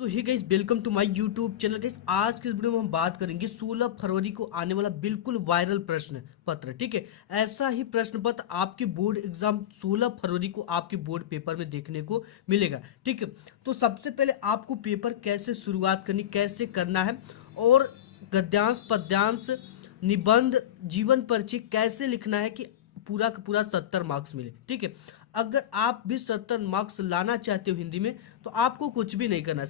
तो hey guys, welcome to my YouTube channel. Guys, आज के इस वीडियो में हम बात करेंगे 16 फरवरी को आने वाला बिल्कुल वायरल प्रश्न पत्र। ठीक है, ऐसा ही प्रश्न पत्र आपके बोर्ड एग्जाम 16 फरवरी को आपके बोर्ड पेपर में देखने को मिलेगा। ठीक है, तो सबसे पहले आपको पेपर कैसे शुरुआत करनी, कैसे करना है और गद्यांश, पद्यांश, निबंध, जीवन परिचय कैसे लिखना है कि पूरा का पूरा 70 मार्क्स मिले। ठीक है, अगर आप भी 70 मार्क्स लाना चाहते हो हिंदी में, तो आपको कुछ भी नहीं करना।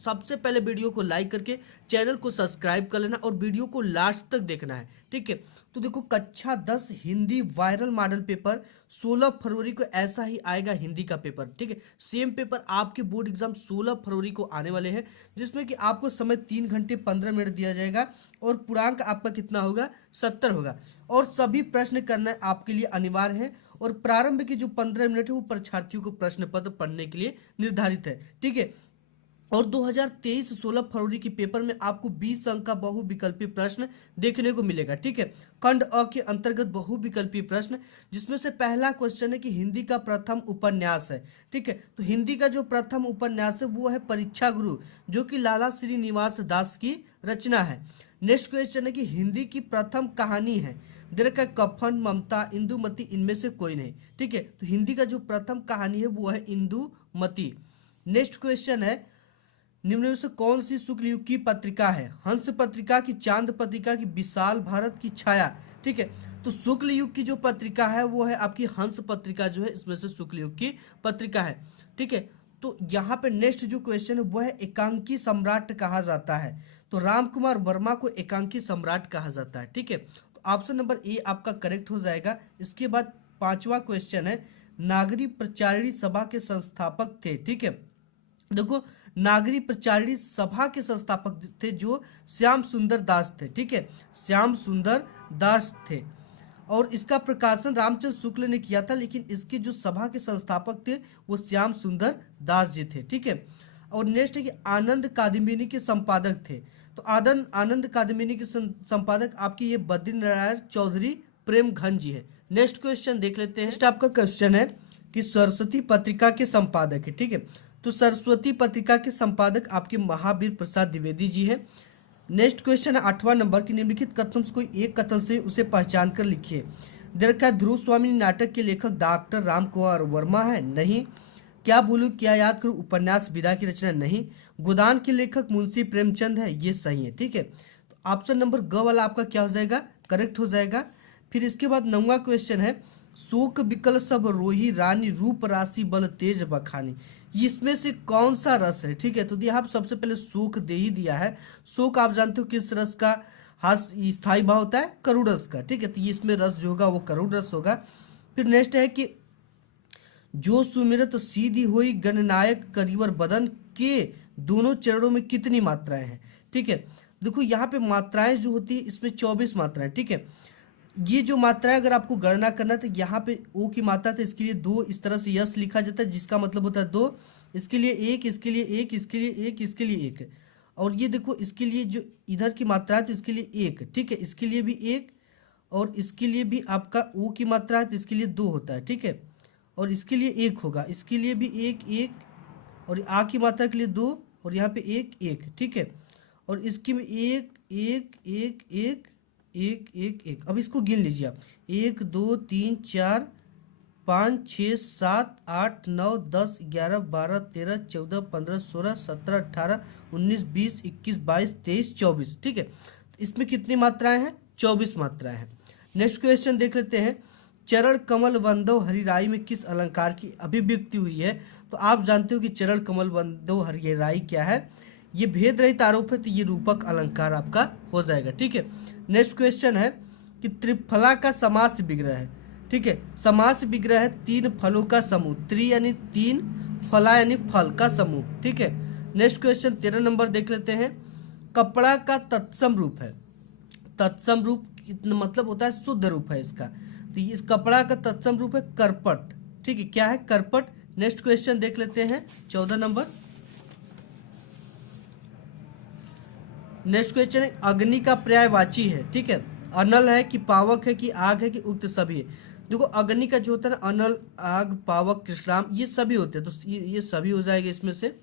सबसे पहले वीडियो को लाइक करके चैनल को सब्सक्राइब कर लेना और वीडियो को लास्ट तक देखना है। ठीक है, तो देखो, कक्षा 10 हिंदी वायरल मॉडल पेपर 16 फरवरी को ऐसा ही आएगा हिंदी का पेपर। ठीक है, सेम पेपर आपके बोर्ड एग्जाम 16 फरवरी को आने वाले हैं, जिसमें कि आपको समय 3 घंटे 15 मिनट दिया जाएगा और पूर्णांक आपका कितना होगा, 70 होगा। और सभी प्रश्न करना आपके लिए अनिवार्य है और प्रारंभ के जो 15 मिनट है वो परीक्षार्थियों को प्रश्न पत्र पढ़ने के लिए निर्धारित है। ठीक है, और 2023 16 फरवरी के पेपर में आपको 20 अंक का बहुविकल्पी प्रश्न देखने को मिलेगा। ठीक है, खंड अ के अंतर्गत बहुविकल्पी प्रश्न, जिसमें से पहला क्वेश्चन है कि हिंदी का प्रथम उपन्यास है। ठीक है, तो हिंदी का जो प्रथम उपन्यास है वो है परीक्षा गुरु, जो कि लाला श्रीनिवास दास की रचना है। नेक्स्ट क्वेश्चन है कि हिंदी की प्रथम कहानी है। दीर्घ का कफन, ममता, इंदुमती, इनमें से कोई नहीं। ठीक है, तो हिंदी का जो प्रथम कहानी है वो है इंदुमती। नेक्स्ट क्वेश्चन है, निम्न में से कौन सी शुक्ल युग की पत्रिका है? हंस पत्रिका की, चांद पत्रिका की, विशाल भारत की, छाया। ठीक है, तो शुक्ल युग की जो पत्रिका है वो है आपकी हंस पत्रिका, जो है इसमें से शुक्ल युग की पत्रिका है। ठीक है, तो यहाँ पे नेक्स्ट जो क्वेश्चन है वो है एकांकी सम्राट कहा जाता है। तो राम कुमार वर्मा को एकांकी सम्राट कहा जाता है। ठीक है, तो ऑप्शन नंबर ए आपका करेक्ट हो जाएगा। इसके बाद पांचवा क्वेश्चन है, नागरी प्रचारिणी सभा के संस्थापक थे। ठीक है, देखो, नागरी प्रचारिणी सभा के संस्थापक थे जो श्याम सुंदर दास थे। ठीक है, श्याम सुंदर दास थे और इसका प्रकाशन रामचंद्र शुक्ल ने किया था, लेकिन इसके जो सभा के संस्थापक थे वो श्याम सुंदर दास जी थे। ठीक है, और नेक्स्ट है कि आनंद कादम्बिनी के संपादक थे। तो आनंद कादम्बिनी के संपादक आपकी ये बद्री नारायण चौधरी प्रेम घन जी है। नेक्स्ट क्वेश्चन देख लेते हैं। नेक्स्ट आपका क्वेश्चन है कि सरस्वती पत्रिका के संपादक है। ठीक है, तो सरस्वती पत्रिका के संपादक आपके महावीर प्रसाद द्विवेदी जी हैं। नेक्स्ट क्वेश्चन है 8वां नंबर की, निम्नलिखित कथन से कोई एक कथन से उसे पहचान कर लिखिए। दीर्घ ध्रुव स्वामी नाटक के लेखक डॉक्टर राम कुमार वर्मा है? नहीं। क्या बोलूं क्या याद करूं उपन्यास विदा की रचना? नहीं। गोदान के लेखक मुंशी प्रेमचंद है? ये सही है। ठीक है, तो ऑप्शन नंबर ग वाला आपका क्या हो जाएगा, करेक्ट हो जाएगा। फिर इसके बाद 9वां क्वेश्चन है, शोक विकल सब रोही रानी रूप राशि बल तेज बखानी, इसमें से कौन सा रस है? ठीक है, तो यहाँ सबसे पहले शोक दे ही दिया है। शोक आप जानते हो किस रस का हास स्थायी भाव होता है, करुण रस का। ठीक है, तो इसमें रस जो होगा वो करुण रस होगा। फिर नेक्स्ट है कि जो सुमिरत सीधी हुई गणनायक करीवर बदन के दोनों चरणों में कितनी मात्राएं हैं? ठीक है, देखो यहाँ पे मात्राएं जो होती है इसमें 24 मात्राएं। ठीक है, ये जो मात्रा है अगर आपको गणना करना है तो यहाँ पे ओ की मात्रा, तो इसके लिए 2 इस तरह से यस लिखा जाता है, जिसका मतलब होता है 2, इसके लिए 1, इसके लिए 1, इसके लिए 1, इसके लिए 1। और ये देखो, इसके लिए जो इधर की मात्रा है तो इसके लिए 1। ठीक है, इसके लिए भी 1 और इसके लिए भी आपका ओ की मात्रा है तो इसके लिए 2 होता है। ठीक है, और इसके लिए 1 होगा, इसके लिए भी 1 1 और आ की मात्रा के लिए 2 और यहाँ पे 1 1। ठीक है, और इसकी में 1 1 1 1 1 1 1। अब इसको गिन लीजिए आप, 1 2 3 4 5 6 7 8 9 10 11 12 13 14 15 16 17 18 19 20 21 22 23 24। ठीक है, तो इसमें कितनी मात्राएं हैं? 24 मात्राएं हैं। नेक्स्ट क्वेश्चन देख लेते हैं, चरण कमल बंदो हरिराई में किस अलंकार की अभिव्यक्ति हुई है? तो आप जानते हो कि चरण कमल बंदो हरिराई क्या है, ये भेद रहित आरोप है, तो ये रूपक अलंकार आपका हो जाएगा। ठीक है, नेक्स्ट क्वेश्चन है कि त्रिफला का समास विग्रह है। ठीक है, समास विग्रह है 3 फलों का समूह, त्रि यानी 3, फला यानी फल का समूह। ठीक है, नेक्स्ट क्वेश्चन 13 नंबर देख लेते हैं, कपड़ा का तत्सम रूप है। तत्सम रूप मतलब होता है शुद्ध रूप है इसका, तो इस कपड़ा का तत्सम रूप है करपट। ठीक है, क्या है? करपट। नेक्स्ट क्वेश्चन देख लेते हैं 14 नंबर। नेक्स्ट क्वेश्चन है, अग्नि का पर्यायवाची है। ठीक है, अनल है कि पावक है कि आग है कि उक्त सभी है? देखो, अग्नि का जो होता है ना, अनल, आग, पावक, कृष्णाम, ये सभी होते हैं, तो ये सभी हो जाएगा इसमें से।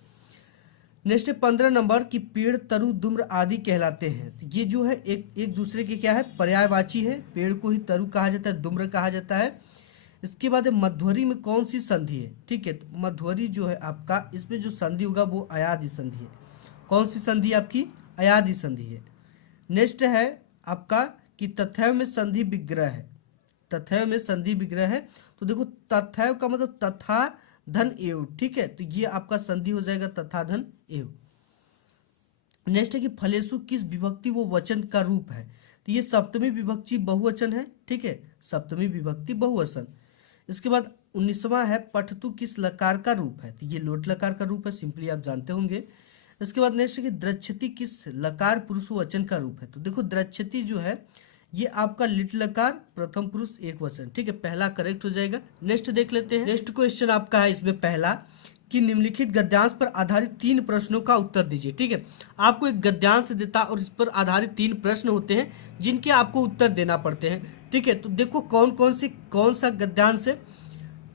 नेक्स्ट है 15 नंबर की पेड़ तरु धूम्र आदि कहलाते हैं। तो ये जो है एक दूसरे के क्या है, पर्यायवाची है। पेड़ को ही तरु कहा जाता है, धूम्र कहा जाता है। इसके बाद मध्वरी में कौन सी संधि है? ठीक है, तो मध्वरी जो है आपका, इसमें जो संधि होगा वो अयादि संधि है। कौन सी संधि आपकी? अयादि संधि है। नेक्स्ट है आपका कि तथैव में संधि विग्रह है। तथैव में संधि विग्रह है, तो देखो तथैव का मतलब तथा धन एव। ठीक है, तो ये आपका संधि हो जाएगा तथा धन एव। नेक्स्ट है कि फलेसु किस विभक्ति वो वचन का रूप है? तो ये सप्तमी विभक्ति बहुवचन है। ठीक है, सप्तमी विभक्ति बहुवचन। इसके बाद 19वां है पठतु किस लकार का रूप है? तो ये लोट लकार का रूप है, सिंपली आप जानते होंगे। इसके बाद नेक्स्ट है कि द्रच्छति किस लकार पुरुष वचन का रूप है? तो देखो द्रच्छति जो है ये आपका लिट लकार प्रथम पुरुष एक वचन। ठीक है, पहला करेक्ट हो जाएगा। नेक्स्ट देख लेते हैं। नेक्स्ट क्वेश्चन आपका है इसमें पहला कि निम्नलिखित गद्यांश पर आधारित 3 प्रश्नों का उत्तर दीजिए। ठीक है, आपको एक गद्यांश देता और इस पर आधारित 3 प्रश्न होते हैं जिनके आपको उत्तर देना पड़ते हैं। ठीक है, तो देखो कौन सा गद्यांश है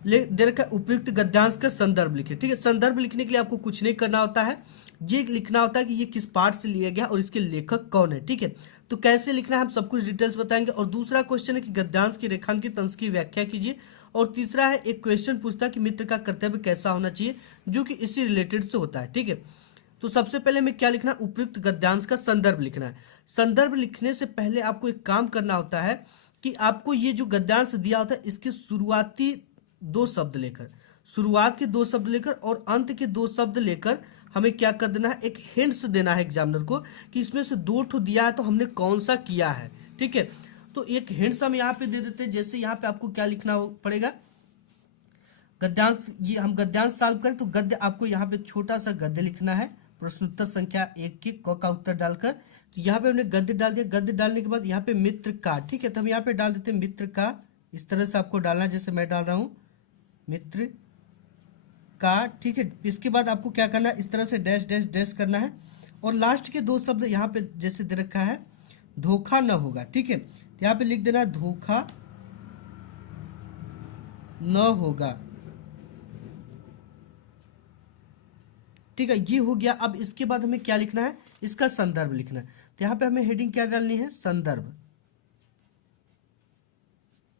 दे रखा है। उपयुक्त गद्यांश का संदर्भ लिखे। ठीक है, संदर्भ लिखने के लिए आपको कुछ नहीं करना होता है, ये लिखना होता है कि ये किस पाठ से लिया गया और इसके लेखक कौन है। ठीक है, तो कैसे लिखना है हम सब कुछ डिटेल्स बताएंगे। और दूसरा क्वेश्चन है कि गद्यांश की रेखांकित अंश की व्याख्या कीजिए। और तीसरा है एक क्वेश्चन पूछता है कि मित्र का कर्तव्य कैसा होना चाहिए, जो कि इसी रिलेटेड से होता है। ठीक है, तो सबसे पहले हमें क्या लिखना है? उपयुक्त गद्यांश का संदर्भ लिखना है। संदर्भ लिखने से पहले आपको एक काम करना होता है कि आपको ये जो गद्यांश दिया होता है इसके शुरुआती 2 शब्द लेकर, शुरुआत के 2 शब्द लेकर और अंत के 2 शब्द लेकर हमें क्या कर देना है, एक हिंट्स देना है एग्जामिनर को कि इसमें से 2 ठो दिया है तो हमने कौन सा किया है। ठीक है, तो एक हिंट्स हम यहाँ पे दे देते हैं। जैसे यहाँ पे आपको क्या लिखना पड़ेगा, गद्यांश, ये हम गद्यांश सॉल्व करें तो गद्य आपको यहाँ पे छोटा सा गद्य लिखना है प्रश्नोत्तर संख्या 1 के क का उत्तर डालकर। तो यहाँ पे हमने गद्य डाल दिया। गद्य डालने के बाद यहाँ पे मित्र का, ठीक है, तो हम यहाँ पे डाल देते हैं मित्र का। इस तरह से आपको डालना है जैसे मैं डाल रहा हूँ, मित्र का। ठीक है, इसके बाद आपको क्या करना है, इस तरह से डैश डैश डैश करना है। और लास्ट के 2 शब्द यहाँ पे जैसे दे रखा है धोखा न होगा। ठीक है, तो यहाँ पे लिख देना धोखा न होगा। ठीक है, ये हो गया। अब इसके बाद हमें क्या लिखना है, इसका संदर्भ लिखना है। तो यहाँ पे हमें हेडिंग क्या डालनी है, संदर्भ।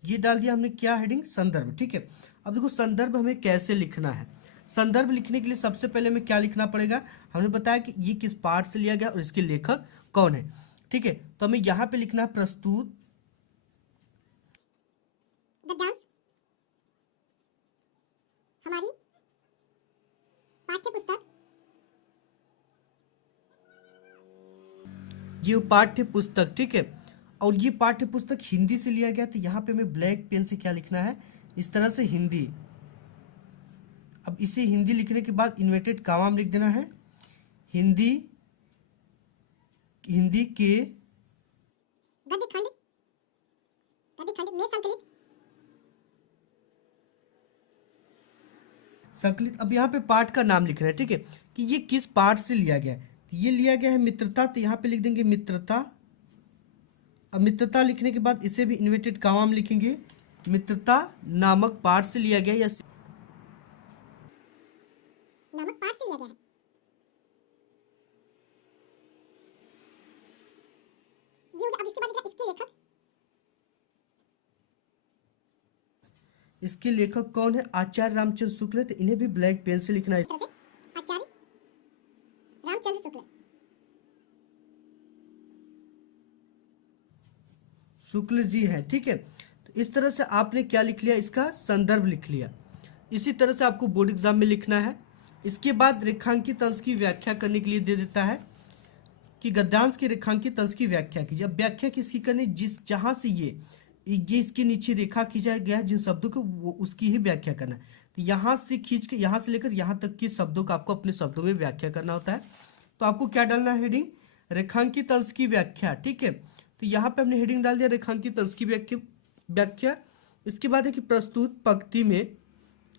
ये डाल दिया हमने, क्या हेडिंग, संदर्भ। ठीक है, अब देखो संदर्भ हमें कैसे लिखना है। संदर्भ लिखने के लिए सबसे पहले हमें क्या लिखना पड़ेगा, हमने बताया कि ये किस पाठ से लिया गया और इसके लेखक कौन है। ठीक है, तो हमें यहाँ पे लिखना है प्रस्तुत गद्यांश हमारी पाठ्य पुस्तक, ये पाठ्य पुस्तक। ठीक है, और ये पाठ्य पुस्तक हिंदी से लिया गया, तो यहाँ पे हमें ब्लैक पेन से क्या लिखना है, इस तरह से हिंदी। अब इसे हिंदी लिखने के बाद इन्वर्टेड कॉमा में लिख देना है हिंदी, हिंदी के गद्य खंड में संकलित। अब यहाँ पे पाठ का नाम लिखना है। ठीक है, कि ये किस पाठ से लिया गया है। ये लिया गया है मित्रता, तो यहाँ पे लिख देंगे मित्रता। अब मित्रता लिखने के बाद इसे भी इन्वर्टेड कॉमा में लिखेंगे, मित्रता नामक पाठ से लिया गया या नामक पाठ से लिया गया है। जी, अब इसके बाद लिखा इसके लेखक, इसके लेखक कौन है, आचार्य रामचंद्र शुक्ल है। तो इन्हें भी ब्लैक पेन से लिखना है, आचार्य रामचंद्र शुक्ल, शुक्ल जी है। ठीक है, तो इस तरह से आपने क्या लिख लिया, इसका संदर्भ लिख लिया। इसी तरह से आपको बोर्ड एग्जाम में लिखना है। इसके बाद रेखांकित अंश की व्याख्या करने के लिए दे देता है कि गद्यांश के रेखांकित अंश की व्याख्या कीजिए। अब व्याख्या किसकी करनी, जिस जहां से ये इसके नीचे रेखा खींचा गया है जिन शब्दों को, वो उसकी ही व्याख्या करना है। तो यहाँ से खींच के यहाँ से लेकर यहाँ तक के शब्दों का आपको अपने शब्दों में व्याख्या करना होता है। तो आपको क्या डालना है, हेडिंग रेखांकित अंश की व्याख्या। ठीक है, तो यहाँ पे हमने हेडिंग डाल दिया रेखांकित अंश की व्याख्या। इसके बाद है कि प्रस्तुत पंक्ति में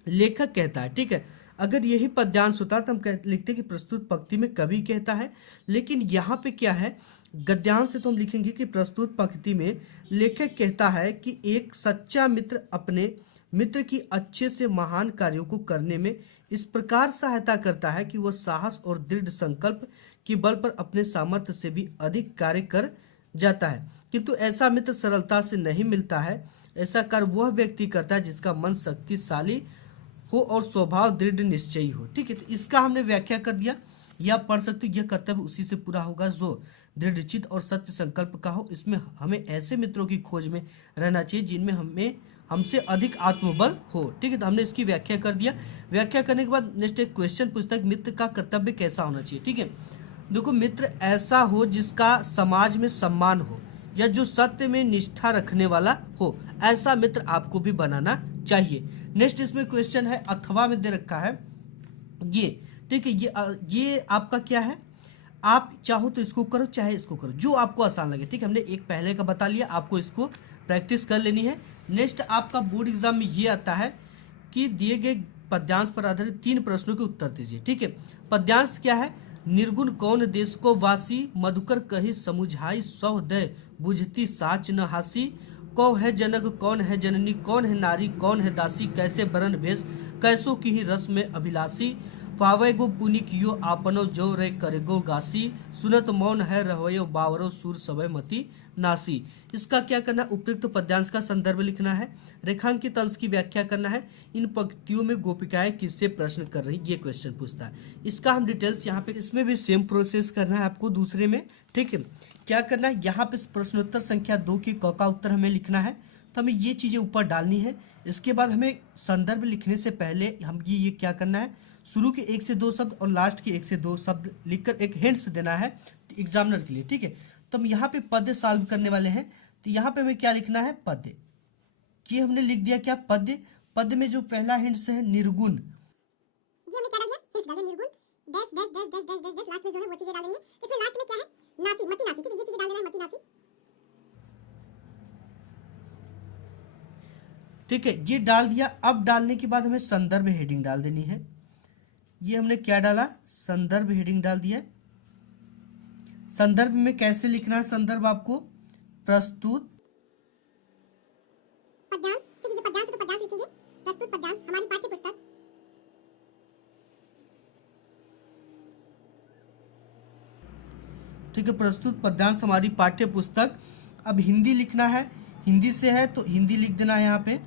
लेखक कहता है। ठीक है, अगर यही पद्यांश होता तो हम लिखते कि प्रस्तुत पंक्ति में कवि कहता है, लेकिन यहाँ पे क्या है, गद्यांश से तो हम लिखेंगे कि प्रस्तुत पंक्ति में लेखक कहता है कि एक सच्चा मित्र अपने मित्र की अच्छे से महान कार्यों को करने में इस प्रकार सहायता करता है कि वह साहस और दृढ़ संकल्प के बल पर अपने सामर्थ्य से भी अधिक कार्य कर जाता है। किंतु ऐसा मित्र सरलता से नहीं मिलता है। ऐसा कार्य वह व्यक्ति करता है जिसका मन शक्तिशाली हो और स्वभाव दृढ़ निश्चयी हो। ठीक है, तो इसका हमने व्याख्या कर दिया। यह पढ़ सकते हो, यह कर्तव्य उसी से पूरा होगा जो दृढ़चित और सत्य संकल्प का हो। इसमें हमें ऐसे मित्रों की खोज में रहना चाहिए जिनमें हमें हमसे अधिक आत्मबल हो। ठीक है, तो हमने इसकी व्याख्या कर दिया। व्याख्या करने के बाद नेक्स्ट एक क्वेश्चन पूछता है, मित्र का कर्तव्य कैसा होना चाहिए। ठीक है, देखो, मित्र ऐसा हो जिसका समाज में सम्मान हो या जो सत्य में निष्ठा रखने वाला हो, ऐसा मित्र आपको भी बनाना चाहिए। नेक्स्ट इसमें क्वेश्चन है, अथवा में दे रखा है ये। ठीक है, ये आपका क्या है, आप चाहो तो इसको करो चाहे इसको करो, जो आपको आसान लगे। ठीक है, हमने एक पहले का बता लिया, आपको इसको प्रैक्टिस कर लेनी है। नेक्स्ट आपका बोर्ड एग्जाम में ये आता है कि दिए गए पद्यांश पर आधारित 3 प्रश्नों के उत्तर दीजिए। ठीक है, पद्यांश क्या है, निर्गुण कौन देश को वासी, मधुकर कही समुझाई सौ दय, बुझती साच न हासी, कौ है जनक कौन है जननी, कौन है नारी कौन है दासी, कैसे बरन भेष कैसो की ही रस में अभिलाषी, पावे गो पुनि कियो आपनो जो रे करेगो गासी, सुनत मौन है रहवयो बावरो सुर सवय मति नासी। इसका क्या करना, उपयुक्त पद्यांश का संदर्भ लिखना है, रेखांकित अंश की व्याख्या करना है, इन पंक्तियों में गोपिकाएं किससे प्रश्न कर रही, ये क्वेश्चन पूछता है। इसका हम डिटेल्स यहाँ पे, इसमें भी सेम प्रोसेस करना है आपको दूसरे में। ठीक है, क्या करना है, यहाँ पे प्रश्नोत्तर संख्या 2 की क का उत्तर हमें लिखना है, तो हमें ये चीजें ऊपर डालनी है। इसके बाद हमें संदर्भ लिखने से पहले हम ये क्या करना है, शुरू के 1 से 2 शब्द और लास्ट के 1 से 2 शब्द लिखकर एक हिंट्स देना है एग्जामिनर के लिए। ठीक है, तो हम यहाँ पे पद्य सॉल्व करने वाले हैं, तो यहाँ पे हमें क्या लिखना है, पद्य। कि हमने लिख दिया क्या, पद्य। पद्य में जो पहला हिंट्स है निर्गुण, ये हमने क्या डाल दिया, हिंस डाल दिया, निर्गुण dash dash dash dash dash dash dash, last में जो है वो चीजें डाल देनी है। इसमें लास्ट में क्या है, नासी, मति नासी। ठीक है, ये चीजें डाल देना है, मति नासी। ठीक है, ये डाल दिया। अब डालने के बाद हमें संदर्भ हेडिंग डाल देनी है। ये हमने क्या डाला, संदर्भ हेडिंग डाल दिया। संदर्भ में कैसे लिखना है, संदर्भ आपको प्रस्तुत पद्यांश। ठीक है, ये पद्यांश, तो पद्यांश लिखेंगे, प्रस्तुत पद्यांश हमारी पाठ्य पुस्तक। ठीक है, प्रस्तुत पद्यांश हमारी पाठ्य पुस्तक। अब हिंदी लिखना है, हिंदी से है तो हिंदी लिख देना है यहाँ पे,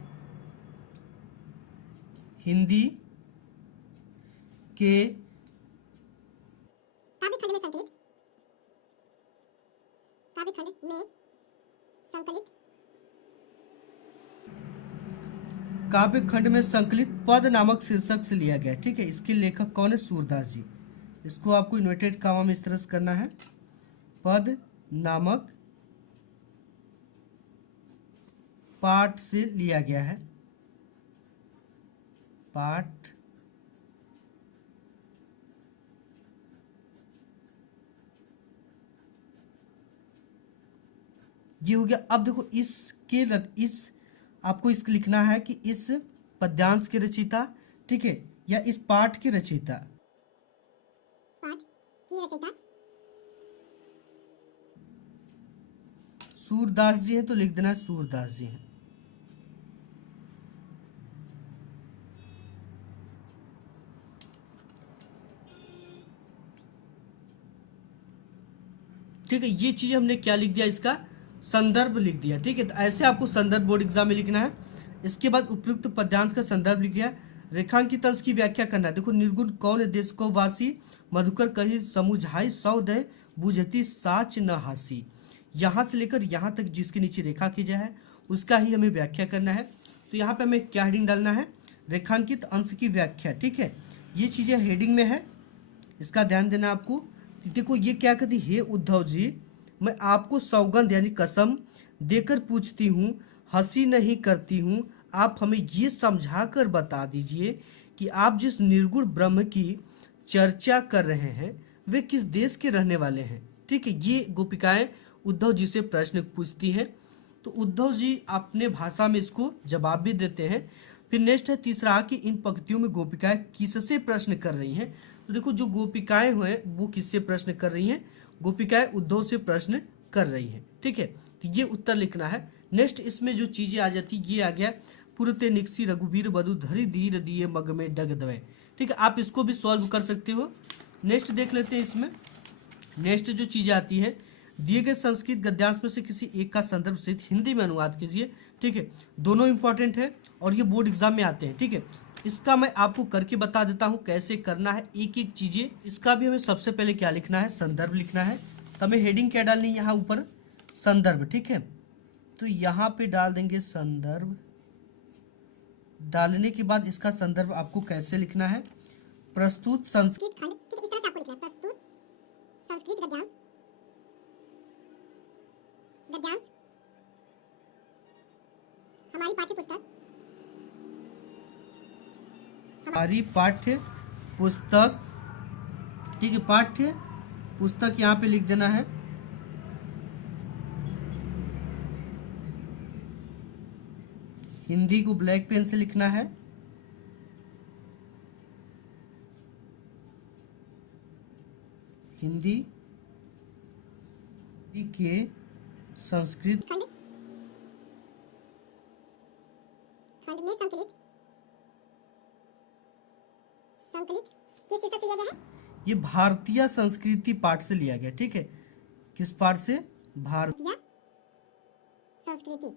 हिंदी के काव्य खंड में संकलित, काव्य खंड में संकलित, काव्य खंड में संकलित पद नामक शीर्षक से लिया गया। ठीक है, इसके लेखक कौन है, सूरदास जी। इसको आपको इन्वर्टेड कामा में इस तरह से करना है, पद नामक पाठ से लिया गया है, पाठ ये हो गया। अब देखो इस आपको इसको लिखना है कि इस पद्यांश के रचयिता, ठीक है, या इस पाठ के रचयिता, पाठ की रचयिता सूरदास जी हैं, तो लिख देना है सूरदास जी हैं। ठीक है, ये चीज हमने क्या लिख दिया, इसका संदर्भ लिख दिया। ठीक है, तो ऐसे आपको संदर्भ बोर्ड एग्जाम में लिखना है। इसके बाद उपयुक्त पद्यांश का संदर्भ लिख दिया, रेखांकित अंश की व्याख्या करना है। देखो, निर्गुण कौन देश को वासी, मधुकर कही समुझाई सौ दय, बुझती साच न हासी। यहाँ से लेकर यहाँ तक जिसके नीचे रेखा खींचा है उसका ही हमें व्याख्या करना है। तो यहाँ पे हमें क्या हेडिंग डालना है, रेखांकित अंश की व्याख्या। ठीक है, ये चीजें हेडिंग में है, इसका ध्यान देना आपको। देखो, ये क्या कहती है, हे उद्धव जी, मैं आपको सौगंध यानी कसम देकर पूछती हूँ, हंसी नहीं करती हूँ, आप हमें ये समझा कर बता दीजिए कि आप जिस निर्गुण ब्रह्म की चर्चा कर रहे हैं वे किस देश के रहने वाले हैं। ठीक है, ये गोपिकाएं उद्धव जी से प्रश्न पूछती हैं, तो उद्धव जी अपने भाषा में इसको जवाब भी देते हैं। फिर नेक्स्ट है तीसरा कि इन पंक्तियों में गोपिकाएं किससे प्रश्न कर रही हैं। तो देखो, जो गोपिकाएं हुए वो किससे प्रश्न कर रही हैं, गोपिकाएं उद्धव से प्रश्न कर रही हैं। ठीक है, तो ये उत्तर लिखना है। नेक्स्ट इसमें जो चीजें आ जाती, ये आ गया, पुरते निकसी रघुवीर बधु धरी धीर दिए मग में डग दवे। ठीक है, आप इसको भी सॉल्व कर सकते हो। नेक्स्ट देख लेते हैं। इसमें नेक्स्ट जो चीज़ें आती है, दिए गए संस्कृत गद्यांश में से किसी एक का संदर्भ सहित हिंदी में अनुवाद कीजिए। ठीक है, दोनों इंपॉर्टेंट है और ये बोर्ड एग्जाम में आते हैं। ठीक है, इसका मैं आपको करके बता देता हूँ कैसे करना है एक एक चीज़ें। इसका भी हमें सबसे पहले क्या लिखना है, संदर्भ लिखना है। तो हमें हेडिंग क्या डालनी है यहाँ ऊपर, संदर्भ। ठीक है, तो यहाँ पे डाल देंगे संदर्भ। डालने के बाद इसका संदर्भ आपको कैसे लिखना है, प्रस्तुत संस्कृत खंड, ठीक है, इस तरह से आपको लिखना है, प्रस्तुत संस्कृत गद्यांश, गद्यांश हमारी पाठ्य पुस्तक, हमारी पाठ्य पुस्तक। ठीक है, पाठ्य पुस्तक यहाँ पे लिख देना है। हिंदी को ब्लैक पेन से लिखना है। हिंदी के संस्कृत खंड, खंड में संकलित, संकलित किस शीर्षक से लिया गया है? ये भारतीय संस्कृति पाठ से लिया गया। ठीक है, किस पाठ से, भारतीय संस्कृति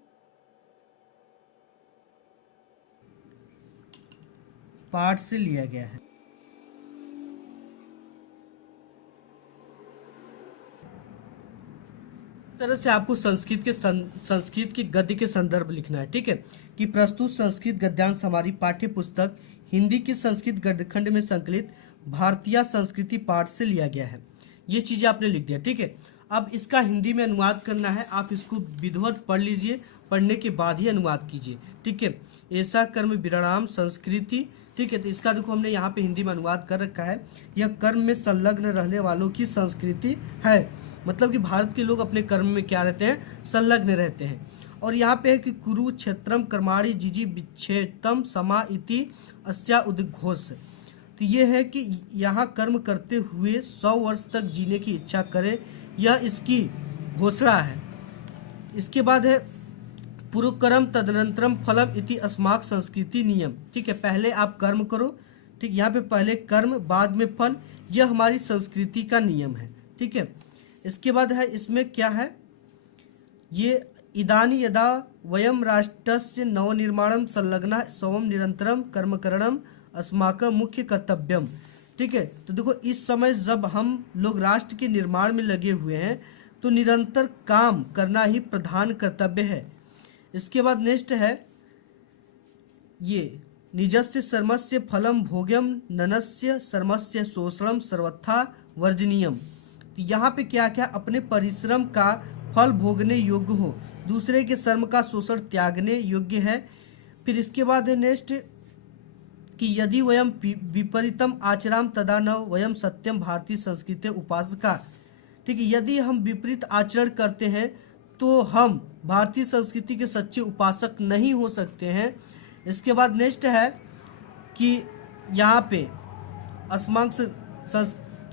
पाठ से लिया गया है। तरह से आपको संस्कृत के गद्य के संदर्भ लिखना है। ठीक है, कि प्रस्तुत संस्कृत गद्यांश हमारी पाठ्य पुस्तक हिंदी के संस्कृत गद्यखंड में संकलित भारतीय संस्कृति पाठ से लिया गया है। ये चीजें आपने लिख दिया। ठीक है, अब इसका हिंदी में अनुवाद करना है। आप इसको विधिवत पढ़ लीजिए, पढ़ने के बाद ही अनुवाद कीजिए। ठीक है, ऐसा कर्म विराम संस्कृति। ठीक है, तो इसका देखो हमने यहाँ पे हिंदी में अनुवाद कर रखा है। यह कर्म में संलग्न रहने वालों की संस्कृति है। मतलब कि भारत के लोग अपने कर्म में क्या रहते हैं, संलग्न रहते हैं। और यहाँ पे है कि कुरुक्षेत्रम कर्माणि जिजी विच्छेदम समा इति अस्या उद्घोष। तो ये है कि यहाँ कर्म करते हुए 100 वर्ष तक जीने की इच्छा करे, यह इसकी घोषणा है। इसके बाद है पूर्वकर्म तदनंतरम फलम इति अस्माक संस्कृति नियम। ठीक है, पहले आप कर्म करो। ठीक, यहाँ पे पहले कर्म बाद में फल, यह हमारी संस्कृति का नियम है। ठीक है, इसके बाद है इसमें क्या है, ये इदानी यदा वयम राष्ट्रस्य नवनिर्माणम संलग्ना स्वम निरंतरम कर्मकरणम अस्माकं मुख्य कर्तव्यम। ठीक है, तो देखो इस समय जब हम लोग राष्ट्र के निर्माण में लगे हुए हैं तो निरंतर काम करना ही प्रधान कर्तव्य है। इसके बाद नेक्स्ट है ये निजस्य सर्मस्य फलम भोग्यम ननस्य सर्मस्य शोषणम सर्वथा वर्जनीयम। तो यहाँ पे क्या क्या, अपने परिश्रम का फल भोगने योग्य हो, दूसरे के श्रम का शोषण त्यागने योग्य है। फिर इसके बाद है नेक्स्ट कि यदि वयम विपरीतम आचराम तदा न वयम सत्यम भारतीय संस्कृति उपासका। ठीक है, यदि हम विपरीत आचरण करते हैं तो हम भारतीय संस्कृति के सच्चे उपासक नहीं हो सकते हैं। इसके बाद नेक्स्ट है कि यहाँ पे अस्मांग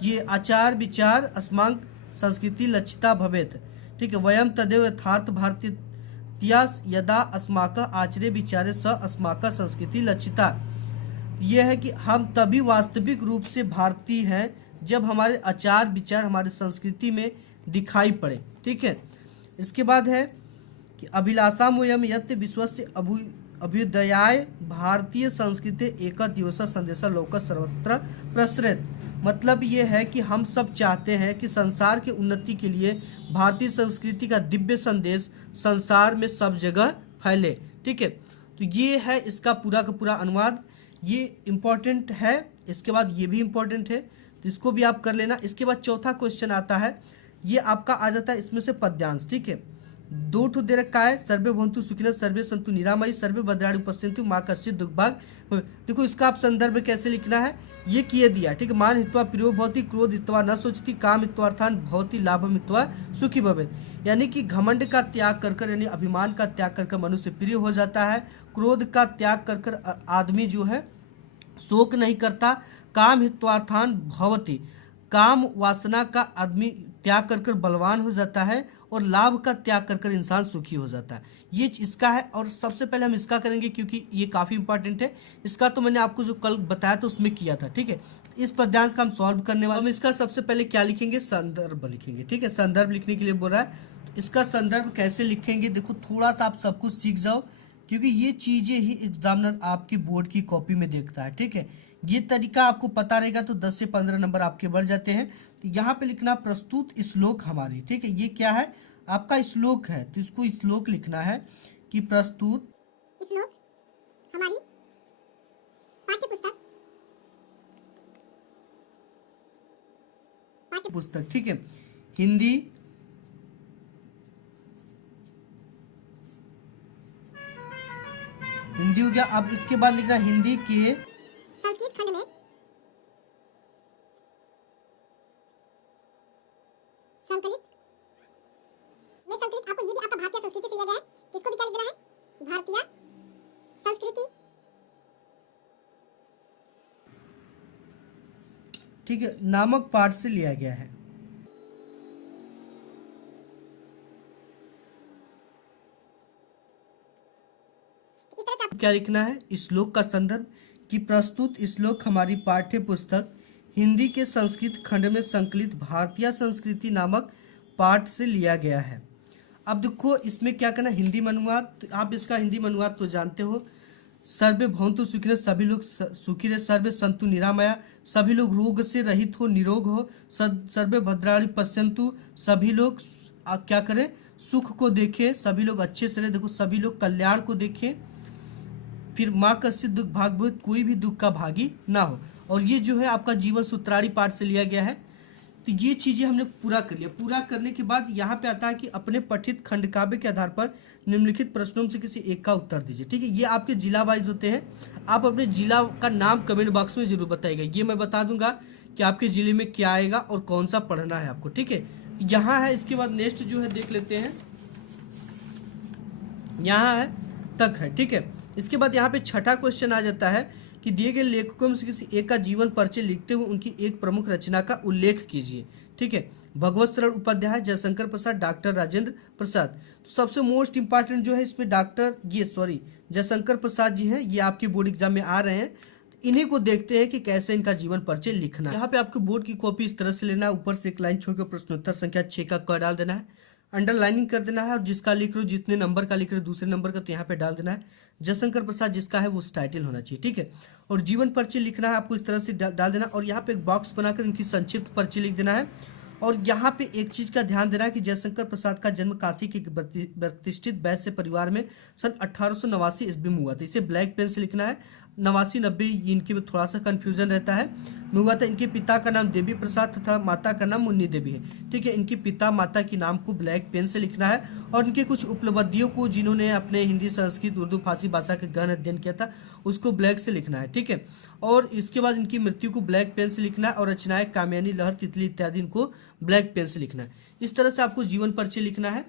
ये आचार विचार अस्मांग संस्कृति लक्षिता भवेत। ठीक है, वयम तदेव यथार्थ भारतीय यदा अस्माक आचरे विचारे स अस्माक संस्कृति लक्षिता। यह है कि हम तभी वास्तविक रूप से भारतीय हैं जब हमारे आचार विचार हमारे संस्कृति में दिखाई पड़े। ठीक है, इसके बाद है कि अभिलाषा वयम यत् विश्वस्य अभ्युदयाय भारतीय संस्कृति एक दिवस संदेश लोक सर्वत्र प्रसृत। मतलब ये है कि हम सब चाहते हैं कि संसार की उन्नति के लिए भारतीय संस्कृति का दिव्य संदेश संसार में सब जगह फैले। ठीक है, तो ये है इसका पूरा का पूरा अनुवाद। ये इम्पोर्टेंट है, इसके बाद ये भी इम्पोर्टेंट है, तो इसको भी आप कर लेना। इसके बाद चौथा क्वेश्चन आता है, ये आपका आ जाता है इसमें से पद्यांश। ठीक है, 2 ठो दे रखा है, सर्वे भवन्तु सुखिनः सर्वे सन्तु निरामयी सर्वे भद्राणि पश्यन्तु माँ कश्चित् दुर्भाग्। देखो इसका आप संदर्भ कैसे लिखना है ये किए दिया। ठीक है, मान हित्वा प्रियो भवति, क्रोध हित्वा न सोचती, काम हित्वा अर्थान भवति, लाभम हित्वा सुखी भवेत्। यानी कि घमंड का त्याग कर कर यानी अभिमान का त्याग कर कर मनुष्य प्रिय हो जाता है। क्रोध का त्याग कर कर आदमी जो है शोक नहीं करता। काम हित्वार्थान भवति, काम वासना का आदमी त्याग कर कर बलवान हो जाता है और लाभ का त्याग कर कर इंसान सुखी हो जाता है। ये इसका है और सबसे पहले हम इसका करेंगे क्योंकि ये काफ़ी इंपॉर्टेंट है। इसका तो मैंने आपको जो कल बताया था उसमें किया था, ठीक है। इस पद्यांश का हम सॉल्व करने वाले। हम इसका सबसे पहले क्या लिखेंगे, संदर्भ लिखेंगे, ठीक है। संदर्भ लिखने के लिए बोल रहा है, तो इसका संदर्भ कैसे लिखेंगे, देखो थोड़ा सा आप सब कुछ सीख जाओ क्योंकि ये चीज़ें ही एग्जामिनर आपकी बोर्ड की कॉपी में देखता है, ठीक है। ये तरीका आपको पता रहेगा तो 10 से 15 नंबर आपके बढ़ जाते हैं। तो यहाँ पे लिखना प्रस्तुत श्लोक हमारी, ठीक है। ये क्या है, आपका श्लोक है, तो इसको श्लोक लिखना है कि प्रस्तुत श्लोक हमारी पाठ्य पुस्तक, ठीक है। हिंदी हिंदी हो गया। अब इसके बाद लिखना हिंदी के संस्कृत खंड में संकलित में संकलित। आपको ये भी आपका भारतीय संस्कृति से लिया गया है, इसको भी क्या लिखना है, भारतीय संस्कृति, ठीक है, नामक पाठ से लिया गया है। इस तरह से आप क्या लिखना है, श्लोक का संदर्भ कि प्रस्तुत श्लोक हमारी पाठ्य पुस्तक हिंदी के संस्कृत खंड में संकलित भारतीय संस्कृति नामक पाठ से लिया गया है। अब देखो इसमें क्या करना, हिंदी में अनुवाद, आप इसका हिंदी में अनुवाद तो जानते हो, सर्वे भवन्तु सुखिनः, सभी लोग सुखी रहे, सर्वे सन्तु निरामया, सभी लोग रोग से रहित हो, निरोग हो, सर्वे भद्राणि पश्यन्तु, सभी लोग क्या करें, सुख को देखें, सभी लोग अच्छे से रहे, देखो सभी लोग कल्याण को देखें, फिर माँ कश्चित् दुख भाग भवेत्, कोई भी दुख का भागी ना हो। और ये जो है आपका जीवन सूत्राणी पाठ से लिया गया है। तो ये चीज़ें हमने पूरा कर लिया। पूरा करने के बाद यहाँ पे आता है कि अपने पठित खंड काव्य के आधार पर निम्नलिखित प्रश्नों में से किसी एक का उत्तर दीजिए, ठीक है। ये आपके जिला वाइज होते हैं, आप अपने जिला का नाम कमेंट बॉक्स में जरूर बताइएगा। ये मैं बता दूंगा कि आपके जिले में क्या आएगा और कौन सा पढ़ना है आपको, ठीक है। यहाँ है, इसके बाद नेक्स्ट जो है देख लेते हैं, यहाँ है तक है, ठीक है। इसके बाद यहाँ पे छठा क्वेश्चन आ जाता है कि दिए गए लेखकों में से किसी एक का जीवन परिचय लिखते हुए उनकी एक प्रमुख रचना का उल्लेख कीजिए, ठीक है। भगवत शरण उपाध्याय, जयशंकर प्रसाद, डॉक्टर राजेंद्र प्रसाद। तो सबसे मोस्ट इंपॉर्टेंट जो है इसमें जयशंकर प्रसाद जी हैं, ये आपके बोर्ड एग्जाम में आ रहे हैं। इन्हीं को देखते हैं कि कैसे इनका जीवन परिचय लिखना है। यहाँ पे आपके बोर्ड की कॉपी इस तरह से लेना है, ऊपर से एक लाइन छोड़कर प्रश्नोत्तर संख्या 6 का क डाल देना है, अंडरलाइनिंग कर देना है, और जिसका लिख रहे हो, जितने नंबर का लिख रहे हो दूसरे नंबर का, तो यहाँ पे डाल देना है जयशंकर प्रसाद जिसका है वो उस टाइटल होना चाहिए, ठीक है। और जीवन परिचय लिखना है आपको इस तरह से डाल देना, और यहाँ पे एक बॉक्स बनाकर इनकी संक्षिप्त परिचय लिख देना है। और यहाँ पे एक चीज का ध्यान देना है कि जयशंकर प्रसाद का जन्म काशी के प्रतिष्ठित वैश्य परिवार में सन 1889 ईस्वी में हुआ था। इसे ब्लैक पेन से लिखना है। 89-90 इनके में थोड़ा सा कंफ्यूजन रहता है। में हुआ था। इनके पिता का नाम देवी प्रसाद तथा माता का नाम मुन्नी देवी है, ठीक है। इनके पिता माता के नाम को ब्लैक पेन से लिखना है, और इनके कुछ उपलब्धियों को जिन्होंने अपने हिंदी, संस्कृत, उर्दू, फारसी भाषा के गहन अध्ययन किया था उसको ब्लैक से लिखना है, ठीक है। और इसके बाद इनकी मृत्यु को ब्लैक पेन से लिखना है, और रचनाएं कामयानी, लहर, तितली इत्यादि इनको ब्लैक पेन से लिखना है। इस तरह से आपको जीवन परिचय लिखना है,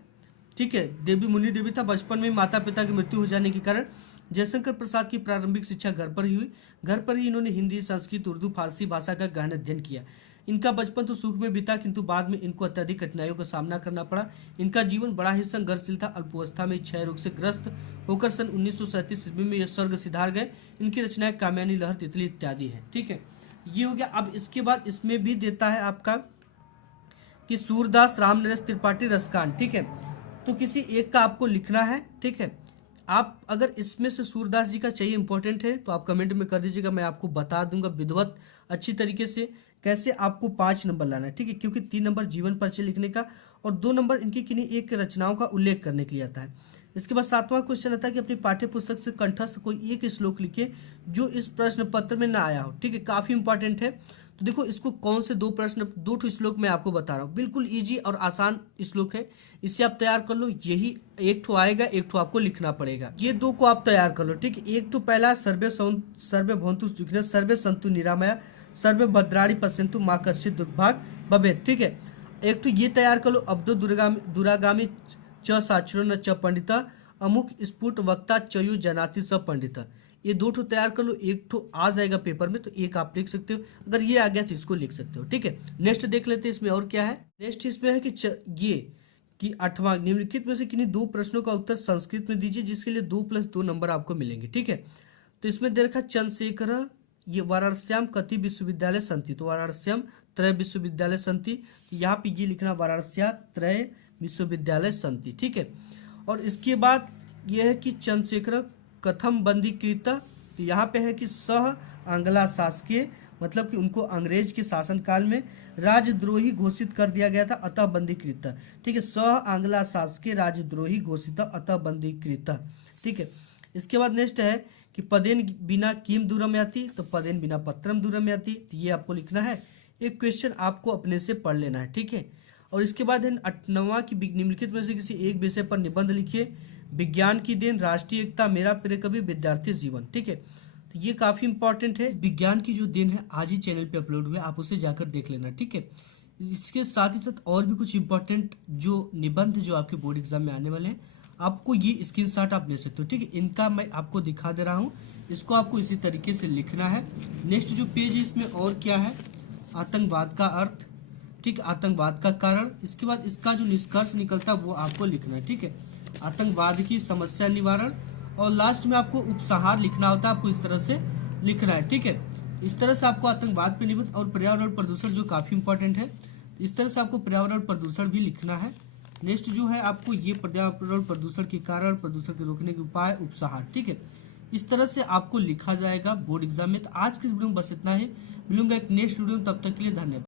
ठीक है। देवी मुन्नी देवी था। बचपन में माता पिता की मृत्यु हो जाने के कारण जयशंकर प्रसाद की प्रारंभिक शिक्षा घर पर ही हुई। घर पर ही इन्होंने हिंदी, संस्कृत, उर्दू, फारसी भाषा का गहन अध्ययन किया। इनका बचपन तो सुख में बीता, किंतु बाद में इनको अत्यधिक कठिनाइयों का सामना करना पड़ा। इनका जीवन बड़ा ही संघर्षशील था। अल्पावस्था में क्षय रोग से ग्रस्त होकर सन 1937 ईस्वी में यह स्वर्ग सिधार गए। इनकी रचनाएं कामयानी, लहर, तितली इत्यादि है, ठीक है। ये हो गया। अब इसके बाद इसमें भी देता है आपका कि सूरदास रामनरेश त्रिपाठी रसकांड, ठीक है। तो किसी एक का आपको लिखना है, ठीक है। आप अगर इसमें से सूरदास जी का चाहिए, इंपॉर्टेंट है, तो आप कमेंट में कर दीजिएगा, मैं आपको बता दूंगा विधिवत अच्छी तरीके से कैसे आपको 5 नंबर लाना है, ठीक है। क्योंकि 3 नंबर जीवन परिचय लिखने का और 2 नंबर इनकी किन्हीं एक रचनाओं का उल्लेख करने के लिए आता है। इसके बाद 7वां क्वेश्चन आता है कि अपनी पाठ्य पुस्तक से कंठस्थ कोई एक श्लोक लिखिए जो इस प्रश्न पत्र में ना आया हो, ठीक है। काफी इंपॉर्टेंट है। तो देखो इसको कौन से 2 श्लोक मैं आपको बता रहा हूँ, बिल्कुल इजी और आसान श्लोक है। इससे आप तैयार कर लो। यही एक ठो आएगा, एक ठो आपको लिखना पड़ेगा। ये 2 को आप तैयार कर लो, ठीक है। एक तो पहला सर्वे भवन्तु सुखिनः, सर्वे सन्तु निरामया, सर्वे भद्राणि पश्यन्तु मा कश्चित् दुर्भाग् भवेत्, ठीक है। एक तो ये तैयार कर लो। अब्दो दुरागामी च साक्षरो न च पंडिता, अमुक स्फुट वक्ता चयु जनाति स पंडिता। ये 2 ठो तैयार कर लो, 1 ठो आ जाएगा पेपर में तो एक आप लिख सकते हो, अगर ये आ गया तो इसको लिख सकते हो। ठीक है, नेक्स्ट देख लेते हैं इसमें और क्या है। नेक्स्ट इसमें है कि ये कि 8वां, निम्नलिखित में से किन्हीं 2 प्रश्नों का उत्तर संस्कृत में दीजिए जिसके लिए 2+2 नंबर आपको मिलेंगे। ठीक है, तो इसमें दे रखा चंद्रशेखर ये वाराणस्याम कति विश्वविद्यालय संति, तो वाराणस्याम त्रय विश्वविद्यालय संति, यहाँ पे ये लिखना वाराणस्या त्रय विश्वविद्यालय संति। ठीक है, और इसके बाद ये है कि चंद्रशेखर कथम बंदीकृत, तो यहाँ पे है कि सह आंग्ला शासकीय, मतलब कि उनको अंग्रेज के शासनकाल में राजद्रोही घोषित कर दिया गया था, अतः बंदीकृत। ठीक है, सह आंग्ला शासकीय राजद्रोही घोषित अतः बंदीकृत। ठीक है, इसके बाद नेक्स्ट है कि पदेन बिना किम दूरम याति, तो पदेन बिना पत्रम दूरम याति, तो ये आपको लिखना है। एक क्वेश्चन आपको अपने से पढ़ लेना है। ठीक है, और इसके बाद है 9वां की निम्नलिखित में से किसी एक विषय पर निबंध लिखिए। विज्ञान की देन, राष्ट्रीय एकता, मेरा प्रिय कवि, विद्यार्थी जीवन। ठीक है, तो ये काफी इंपॉर्टेंट है। विज्ञान की जो देन है आज ही चैनल पे अपलोड हुआ है, आप उसे जाकर देख लेना। ठीक है, इसके साथ ही साथ और भी कुछ इंपॉर्टेंट जो निबंध जो आपके बोर्ड एग्जाम में आने वाले हैं, आपको ये स्क्रीनशॉट आप ले सकते हो। ठीक है, इनका मैं आपको दिखा दे रहा हूँ, इसको आपको इसी तरीके से लिखना है। नेक्स्ट जो पेज है इसमें और क्या है, आतंकवाद का अर्थ, ठीक, आतंकवाद का कारण, इसके बाद इसका जो निष्कर्ष निकलता है वो आपको लिखना है। ठीक है, आतंकवाद की समस्या निवारण, और लास्ट में आपको उपसंहार लिखना होता है, आपको इस तरह से लिखना है। ठीक है, इस तरह से आपको आतंकवाद पे निबंध और पर्यावरण प्रदूषण जो काफी इंपॉर्टेंट है, इस तरह से आपको पर्यावरण प्रदूषण भी लिखना है। नेक्स्ट जो है आपको ये पर्यावरण प्रदूषण के कारण, प्रदूषण के रोकने के उपाय, उपसंहार। ठीक है, इस तरह से आपको लिखा जाएगा बोर्ड एग्जाम में। तो आज के इस वीडियो में बस इतना ही, मिलूंगा एक नेक्स्ट वीडियो में, तब तक के लिए धन्यवाद।